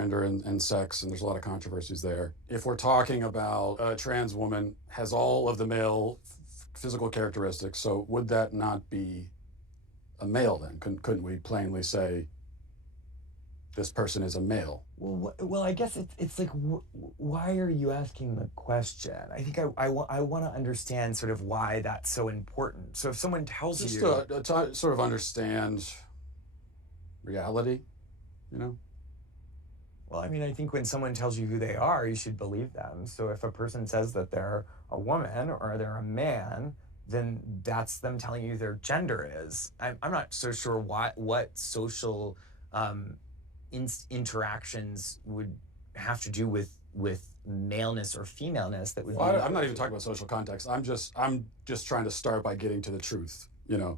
gender and sex, and there's a lot of controversies there. If we're talking about a trans woman has all of the male physical characteristics, so would that not be a male then? Couldn't we plainly say this person is a male? Well, I guess it's like, why are you asking the question? I think I want to understand sort of why that's so important. So if someone tells Just you... to sort of understand reality, you know? Well, I mean, I think when someone tells you who they are, you should believe them. So if a person says that they're a woman or they're a man, then that's them telling you their gender is. I'm not so sure what social interactions would have to do with maleness or femaleness that would be... I'm not even talking about social context. I'm just trying to start by getting to the truth, you know?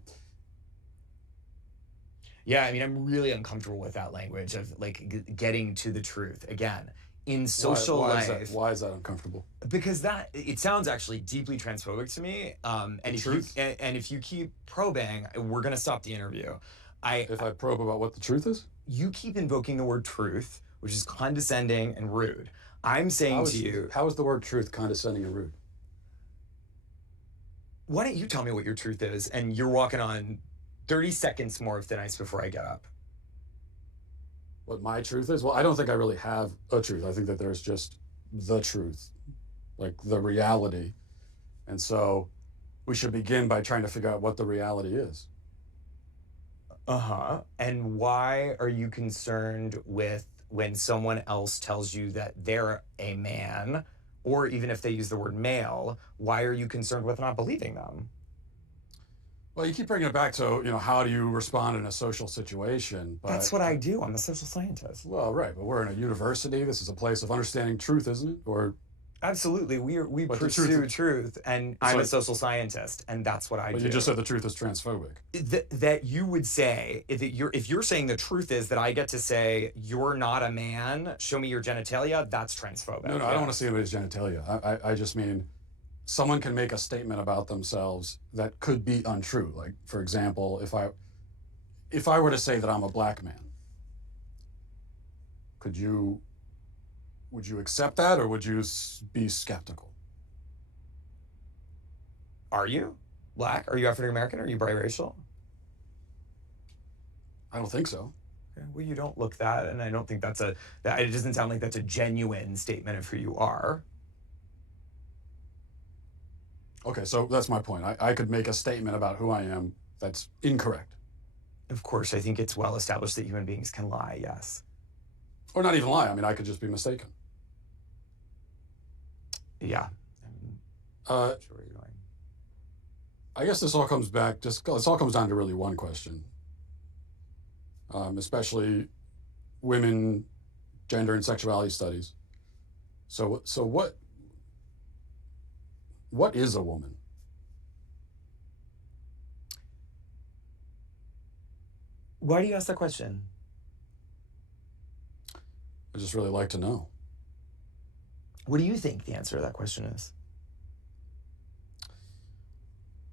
Yeah, I mean, I'm really uncomfortable with that language of like getting to the truth. Again, in social life. Why is that uncomfortable? Because it sounds actually deeply transphobic to me. And if you keep probing, we're gonna stop the interview. If I probe about what the truth is? You keep invoking the word truth, which is condescending and rude. I'm saying to you... How is the word truth condescending and rude? Why don't you tell me what your truth is, and you're walking on 30 seconds more of thin ice before I get up. What my truth is? Well, I don't think I really have a truth. I think that there's just the truth, like the reality. And so we should begin by trying to figure out what the reality is. Uh-huh. And why are you concerned with when someone else tells you that they're a man, or even if they use the word male, why are you concerned with not believing them? Well, you keep bringing it back to, how do you respond in a social situation? But, that's what I do. I'm a social scientist. Well, right, but we're in a university. This is a place of understanding truth, isn't it? Or absolutely. We pursue truth, and I'm a social scientist, and that's what I do. But you just said the truth is transphobic. That you would say, if you're saying the truth is that I get to say, you're not a man, show me your genitalia, that's transphobic. No, I don't want to see anybody's genitalia. I just mean... someone can make a statement about themselves that could be untrue. Like, for example, if I were to say that I'm a black man, would you accept that, or would you be skeptical? Are you black? Are you African American? Are you biracial? I don't think so. Okay. Well, you don't look that, and I don't think it doesn't sound like that's a genuine statement of who you are. Okay, so that's my point. I could make a statement about who I am that's incorrect. Of course, I think it's well established that human beings can lie, yes. Or not even lie. I mean, I could just be mistaken. Yeah. I'm not sure where you're going. I guess this all comes down to really one question. Especially women, gender, and sexuality studies. So what is a woman? Why do you ask that question? I just really like to know. What do you think the answer to that question is?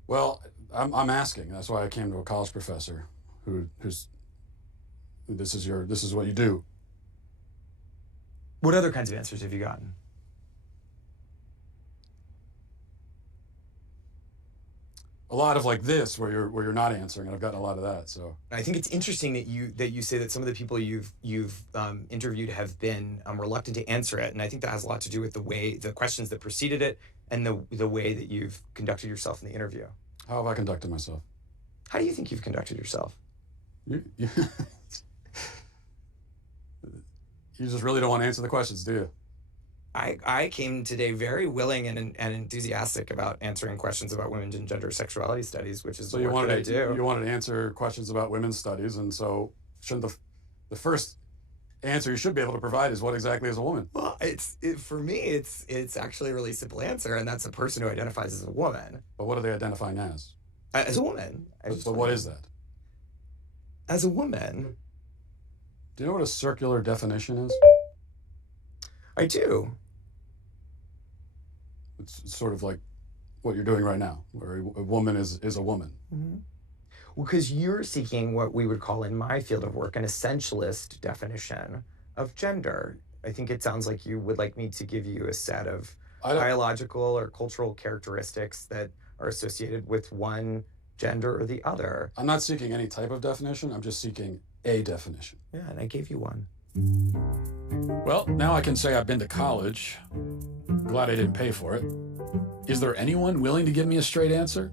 Well, I'm asking. That's why I came to a college professor who's this is what you do. What other kinds of answers have you gotten? A lot of like this, where you're not answering, and I've gotten a lot of that. So I think it's interesting that you say that some of the people you've interviewed have been reluctant to answer it, and I think that has a lot to do with the questions that preceded it, and the way that you've conducted yourself in the interview. How have I conducted myself? How do you think you've conducted yourself? You just really don't want to answer the questions, do you? I came today very willing and enthusiastic about answering questions about women's and gender sexuality studies, which is what I do. You wanted to answer questions about women's studies, and so shouldn't the first answer you should be able to provide is what exactly is a woman? Well, for me, it's actually a really simple answer, and that's a person who identifies as a woman. But what are they identifying as? As a woman. But what is that? As a woman. Do you know what a circular definition is? I do. It's sort of like what you're doing right now, where a woman is a woman. Mm-hmm. Well, because you're seeking what we would call in my field of work an essentialist definition of gender? I think it sounds like you would like me to give you a set of I don't- biological or cultural characteristics that are associated with one gender or the other. I'm not seeking any type of definition. I'm just seeking a definition. Yeah, and I gave you one. Well, now I can say I've been to college. Glad I didn't pay for it. Is there anyone willing to give me a straight answer?